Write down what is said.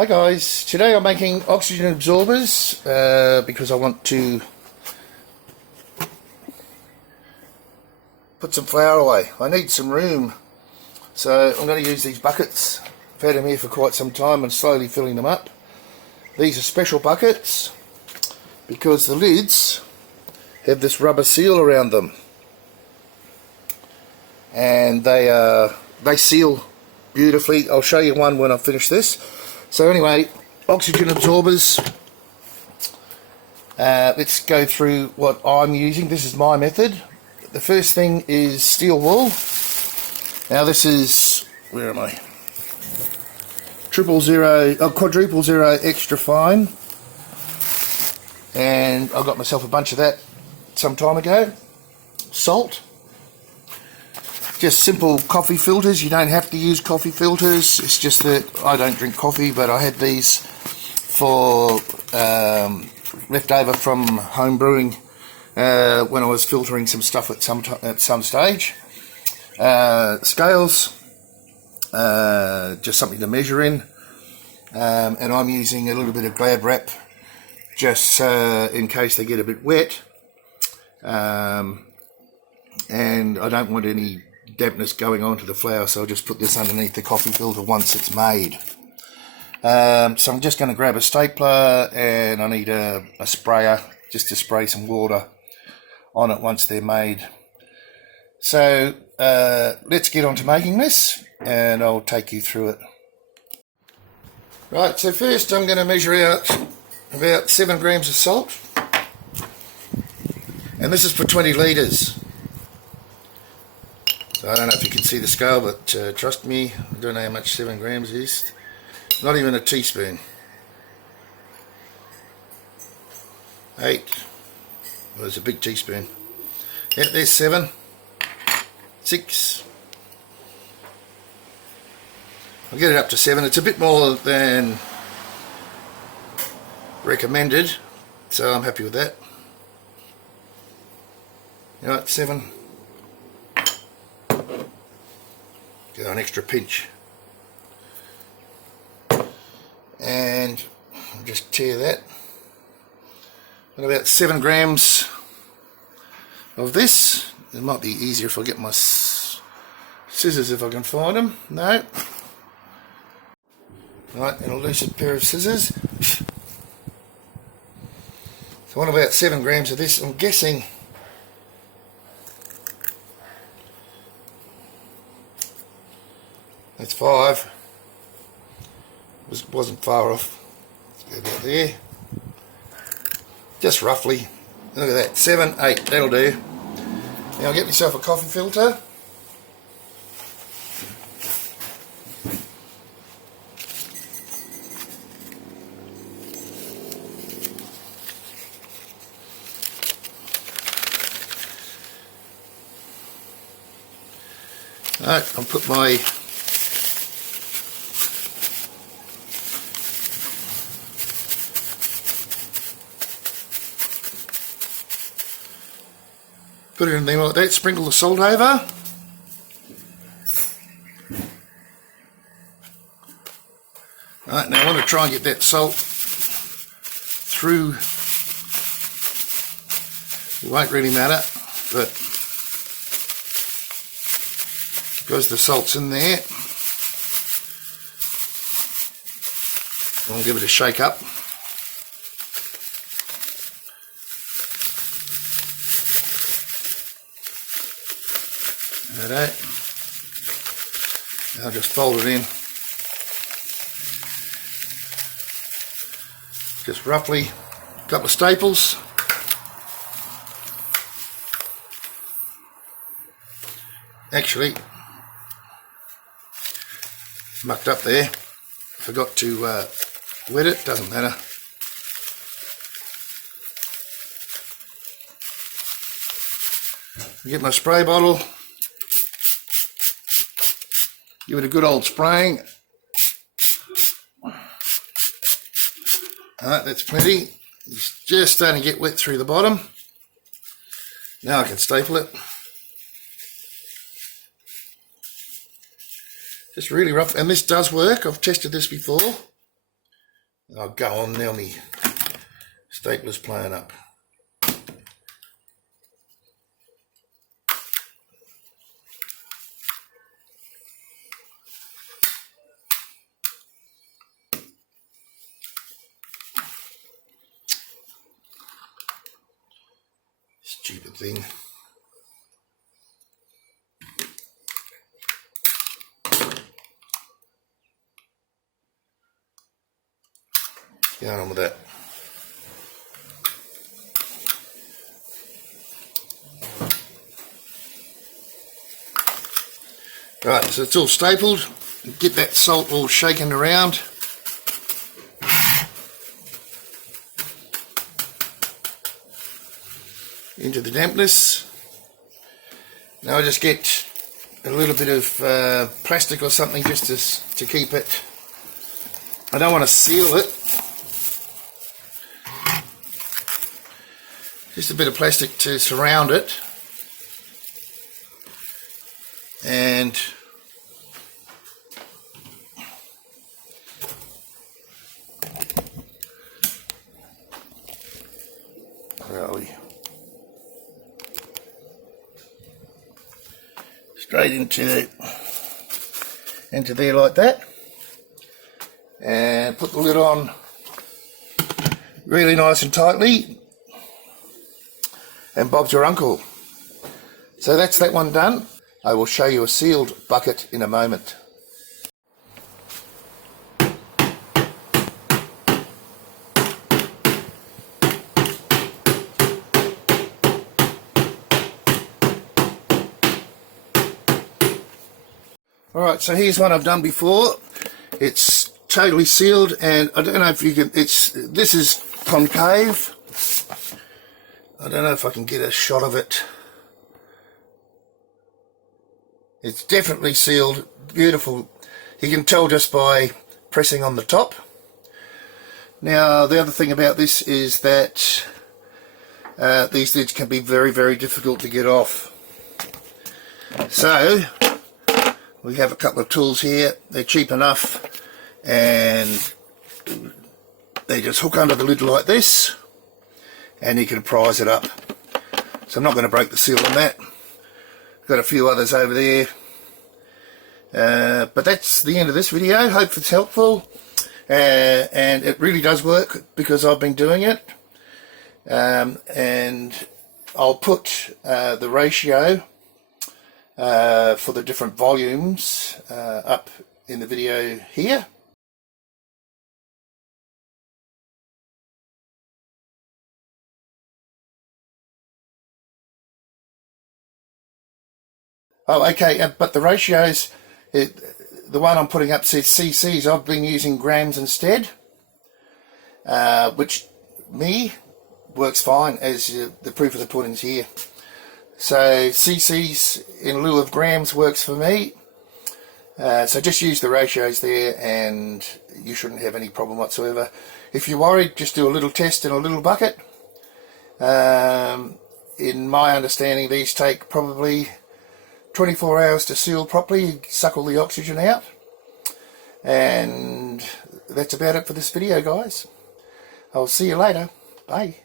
Hi guys, today I'm making oxygen absorbers because I want to put some flour away. I need some room, so I'm going to use these buckets. I've had them here for quite some time and slowly filling them up. These are special buckets because the lids have this rubber seal around them and they seal beautifully. I'll show you one when I finish this. So anyway, oxygen absorbers, let's go through what I'm using. This is my method. The first thing is steel wool. Now this is, where am I? Quadruple zero extra fine. And I got myself a bunch of that some time ago. Salt. Just simple coffee filters. You don't have to use coffee filters. It's just that I don't drink coffee, but I had these for leftover from home brewing when I was filtering some stuff at some stage. Scales, just something to measure in, and I'm using a little bit of Glad wrap just in case they get a bit wet, and I don't want any dampness going onto the flour, so I'll just put this underneath the coffee filter once it's made. So I'm just going to grab a stapler, and I need a sprayer just to spray some water on it once they're made. So let's get on to making this and I'll take you through it. Right, so first I'm going to measure out about 7 grams of salt, and this is for 20 litres. So I don't know if you can see the scale, but trust me, I don't know how much 7 grams is. Not even a teaspoon. 8. Well, it's a big teaspoon. Yeah, there's 7. 6. I'll get it up to 7. It's a bit more than recommended, so I'm happy with that. Right, 7. Get an extra pinch. And I'll just tear that. And about 7 grams of this. It might be easier if I get my scissors, if I can find them. No. Right, and a loose pair of scissors. So I want about 7 grams of this. I'm guessing that's 5. Wasn't far off. Let's go about there. Just roughly. Look at that. 7, 8. That'll do. Now I'll get myself a coffee filter. Right, I'll put my put it in there like that, sprinkle the salt over. Right, now I want to try and get that salt through. It won't really matter, but because the salt's in there, I'll give it a shake up. Righto. I'll just fold it in. Just roughly a couple of staples. Actually, mucked up there. Forgot to wet it, doesn't matter. Get my spray bottle. Give it a good old spraying. Alright, that's plenty. It's just starting to get wet through the bottom. Now I can staple it. Just really rough, and this does work. I've tested this before. I'll go on now, me stapler's playing up. Stupid thing. Going on with that. Right, so it's all stapled. Get that salt all shaken around. Into the dampness. Now I just get a little bit of plastic or something just to keep it. I don't want to seal it. Just a bit of plastic to surround it. And where are we? Straight into there like that, and put the lid on really nice and tightly, and Bob's your uncle. So that's that one done. I will show you a sealed bucket in a moment. Alright, so here's one I've done before. It's totally sealed, and I don't know if you can, this is concave. I don't know if I can get a shot of it. It's definitely sealed, beautiful. You can tell just by pressing on the top. Now the other thing about this is that these lids can be very, very difficult to get off. So we have a couple of tools here. They're cheap enough, and they just hook under the lid like this, and you can prise it up. So I'm not going to break the seal on that. Got a few others over there, but that's the end of this video. Hope it's helpful, and it really does work because I've been doing it, and I'll put the ratio for the different volumes up in the video here. Oh, okay, but the ratios, the one I'm putting up says cc's. I've been using grams instead, which works fine, as the proof of the pudding's here. So cc's in lieu of grams works for me. So just use the ratios there, and you shouldn't have any problem whatsoever. If you're worried, just do a little test in a little bucket. In my understanding, these take probably 24 hours to seal properly. You suck all the oxygen out, and that's about it for this video, guys. I'll see you later. Bye.